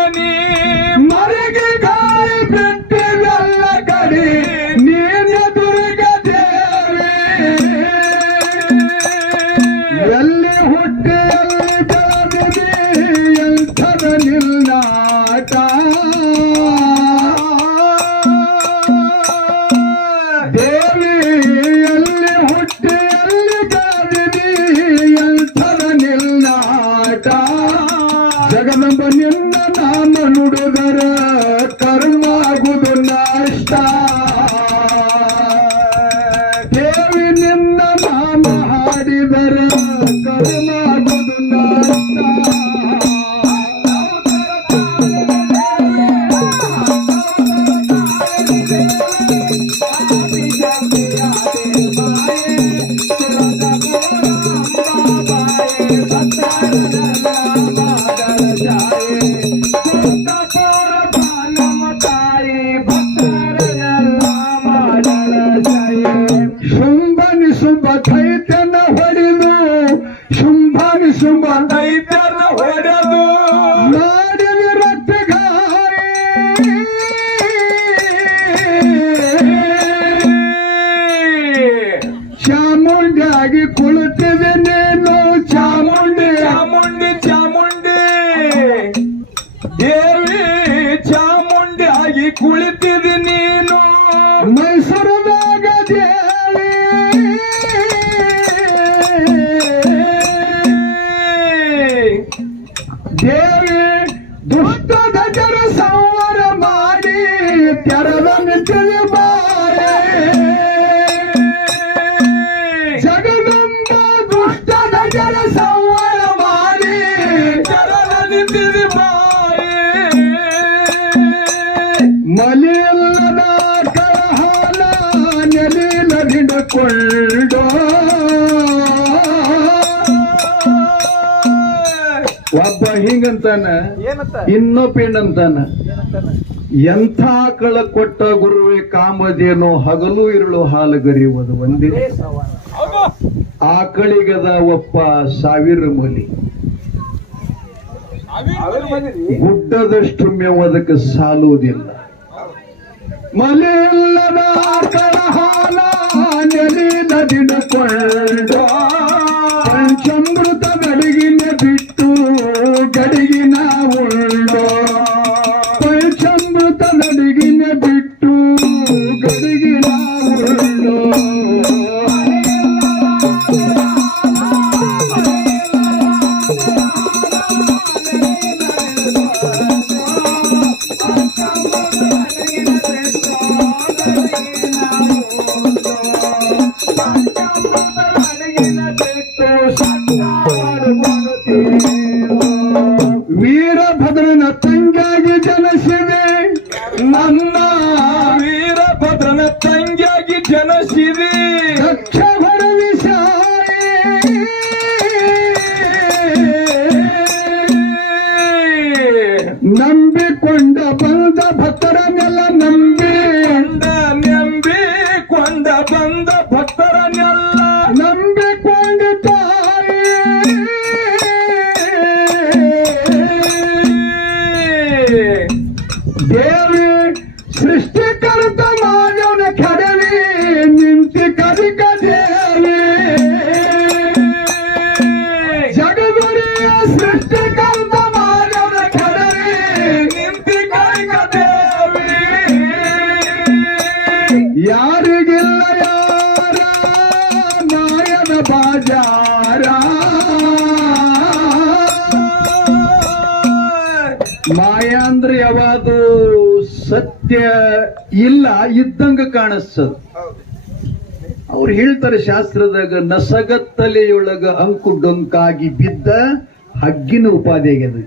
honey. ಉಳುತ್ತೇವೆ ನೇನು ಚಾಮುಂಡಿ. ಚಾಮುಂಡಿ ಚಾಮುಂಡಿ. ದೇವಿ ಚಾಮುಂಡಿ ಆಗಿ ಕುಳಿತಿದಿ ನೀನು. ಮೈಸೂರದಾಗ ದೇವಿ ದೇವಿ ದುಷ್ಟ ಸಂಹಾರ ಮಾಡಿ ತೆರೆದ ನಿಂತಿದೆ ಬಾರೇ. ನಡೆದುಕೊಳ್ಳೋ ಒಬ್ಬ ಹಿಂಗಂತಾನ ಇನ್ನೊಬ್ಬ ಹೆಣ್ಣಂತಾನ ಎಂಥ ಕಳ ಕೊಟ್ಟ ಗುರುವೆ ಕಾಮದೇನೋ ಹಗಲು ಇರಳು ಹಾಲು ಗರಿಯುವುದು ಆ ಆಕಳಿಗದ ಒಪ್ಪ ಸಾವಿರ ಮುಲಿ. ಗುಡ್ಡದಷ್ಟು ಮೇವು ಸಾಲುವುದಿಲ್ಲ. ಮಲೆಯಲ್ಲದ Angelina didn't quit. ವೀರಭದ್ರನ ತಂಗಿಯಾಗಿ ಜನಿಸಿದೆ. ನಮ್ಮ ವೀರಭದ್ರನ ತಂಗಿಯಾಗಿ ಜನಸಿರಿ ದಕ್ಷ ಮಾಯ ಅಂದ್ರೆ ಯಾವುದು ಸತ್ಯ ಇಲ್ಲ ಇದ್ದಂಗ ಕಾಣಿಸ್ತದ. ಅವ್ರು ಹೇಳ್ತಾರೆ ಶಾಸ್ತ್ರದಾಗ, ನಸಗತ್ತಲೆಯೊಳಗ ಅಂಕು ಡೊಂಕಾಗಿ ಬಿದ್ದ ಹಗ್ಗಿನ ಉಪಾಧಿಯಾಗಿ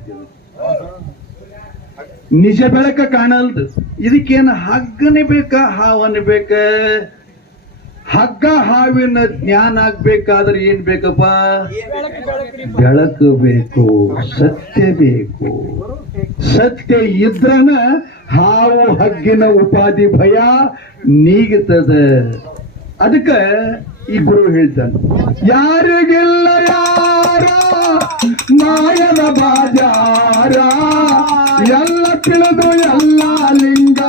ನಿಜ ಬೆಳಕ ಕಾಣಲ್ದು. ಇದಕ್ಕೇನು ಹಗ್ಗನೇ ಬೇಕ, ಹಾವನ ಬೇಕ? ಹಗ್ಗ, ಹಾವಿನ ಜ್ಞಾನ ಆಗ್ಬೇಕಾದ್ರೆ ಏನ್ ಬೇಕಪ್ಪ? ಬೆಳಕು ಬೇಕು, ಸತ್ಯ ಬೇಕು. ಸತ್ಯ ಇದ್ರನ ಹಾವು, ಹಗ್ಗಿನ ಉಪಾಧಿ ಭಯ ನೀಗುತ್ತದ ಅದಕ್ಕ ಈ ಗುರು ಹೇಳ್ತಾನೆ ಯಾರಿಗಿಲ್ಲ ಯಾರ ಮಾಯನ ಬಾಜಾರ? ಎಲ್ಲ ತಿಳಿದು ಎಲ್ಲ ಲಿಂಗ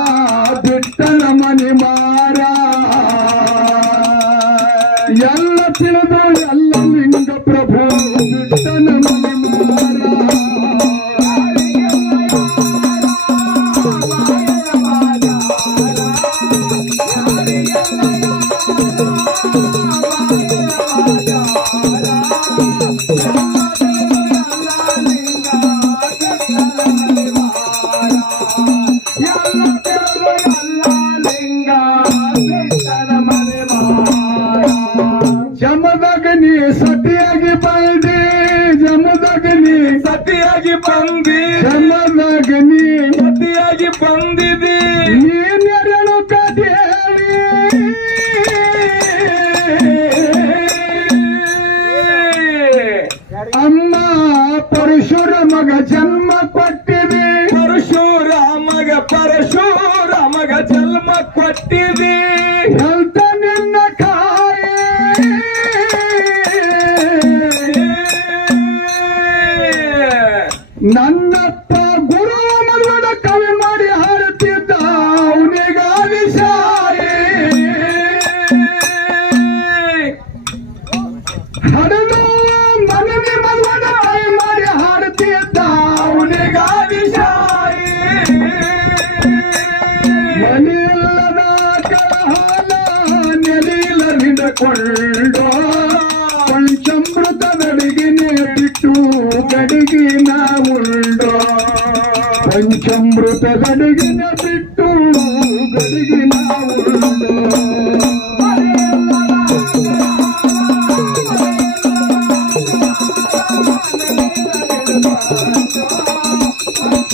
ಜಮದಗ್ನಿ ಸತಿಯಾಗಿ ಬಂದಿ ಜಮದಗ್ನಿ. ಸತಿಯಾಗಿ ಬಂದಿ. ಜಮದಗ್ನಿ. ಸತಿಯಾಗಿ ಬಂದಿದಿ. ನೀನೆರಳು ಕದೇವಿ ಅಮ್ಮ ಪರಶುರಾಮಗ ಜನ್ಮ ಕೊಟ್ಟಿದೆ. ಪರಶುರ ಮಗ ಜನ್ಮ ಕೊಟ್ಟಿದಿ.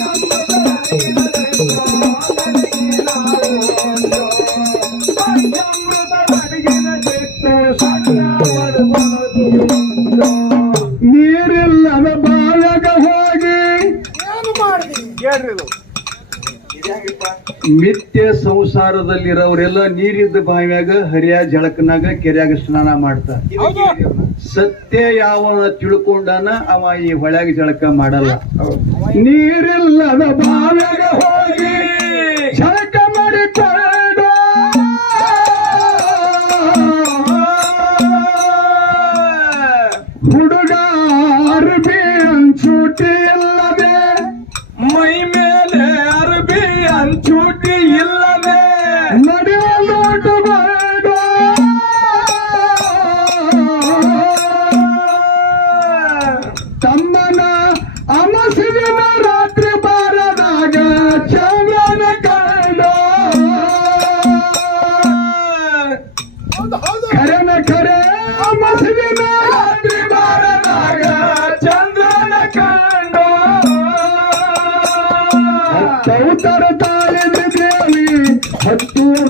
ನೀರಿಲ್ಲದ ಮಿಥ್ಯ ಸಂಸಾರದಲ್ಲಿರೋರೆಲ್ಲ ನೀರಿದ್ದ ಬಾವಿಯಾಗ ಹರಿಯ ಜಳಕನಾಗ ಕೆರೆಯಾಗ ಸ್ನಾನ ಮಾಡ್ತಾರ. ಸತ್ಯ ಯಾವ ತಿಳ್ಕೊಂಡಾನ ಅವ ಈ ಹೊಳ್ಯಾಗ ಜಳಕ ಮಾಡಲ್ಲ. ನೀರಿಲ್ಲದ ಬಾವ್ಯಾಗ ಹೋಗಿ ಜಳಕ ಮಾಡಿಕೊಂಡು ಹುಡುಗ ಅರ್ಬಿ ಅಂಚೂಟಿ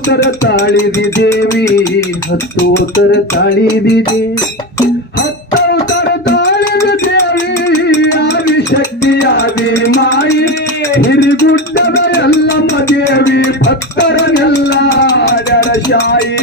ತರ ತಾಳಿದಿ ದೇವಿ, ಹತ್ತು ತಾಳಿದಿ ದೇವಿ. ಹತ್ತು ತಾಳಿದ ದೇವಿ, ಆದಿ ಶಕ್ತಿ ಆದಿ ಮಾಯಿ. ಹಿರಿಗುಡ್ಡದ ಎಲ್ಲಮ್ಮ ದೇವಿ, ಭಕ್ತರನ್ನೆಲ್ಲ ಶಾಯಿ